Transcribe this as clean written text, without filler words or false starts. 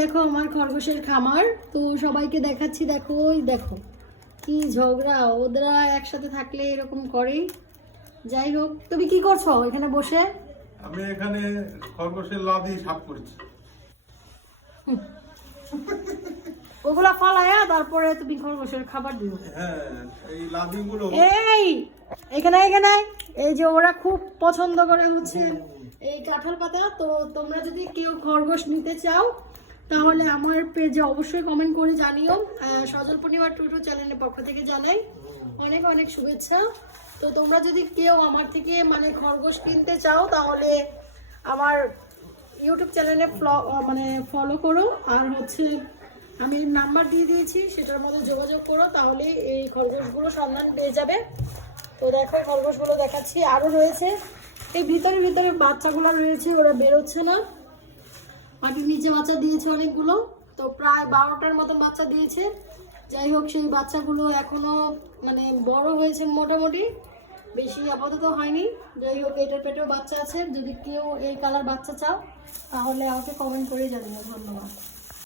দেখো আমার খরগোশের খামার, তো সবাইকে দেখাচ্ছি। দেখো ওই দেখো কি ঝগড়া, ওরা একসাথে থাকলে এরকম করেই। যাই হোক, তুমি কি করছো এখানে বসে? আমি এখানে খরগোশের লাদি সাফ করছি। ওগুলা ফালায়া তারপরে তুমি খরগোশের খাবার দিও। হ্যাঁ, এই লাদিগুলো এই এখানে এখানে এই যে ওরা খুব পছন্দ করে হচ্ছে এই কাঁঠাল পাতা। তো তোমরা যদি কেউ খরগোশ নিতে চাও তাহলে আমার পেজে অবশ্যই কমেন্ট করে জানিও। সজল পূর্ণিমা টুটু চ্যানেলের পক্ষ থেকে জানাই অনেক অনেক শুভেচ্ছা। তো তোমরা যদি কেউ আমার থেকে মানে খরগোশ কিনতে চাও তাহলে আমার ইউটিউব চ্যানেলে ফলো করো, আর হচ্ছে আমি নাম্বার দিয়ে দিয়েছি, সেটার মধ্যে যোগাযোগ করো, তাহলে এই খরগোশগুলো সন্ধান পেয়ে যাবে। তো দেখো খরগোশগুলো দেখাচ্ছি, আরও রয়েছে এই ভিতরে ভিতরে বাচ্চাগুলো রয়েছে, ওরা বেরোচ্ছে না। মাটির নিচে বাচ্চা দিয়েছে অনেকগুলো, তো প্রায় 12টার মতন বাচ্চা দিয়েছে। যাই হোক, সেই বাচ্চাগুলো এখনো মানে বড় হয়েছে মোটামুটি, বেশি আপাতত হয়নি। যাই হোক, এটার পেটেও বাচ্চা আছে। যদি কেউ এই কালার বাচ্চা চাও তাহলে আমাকে কমেন্ট করে জানিও। ধন্যবাদ।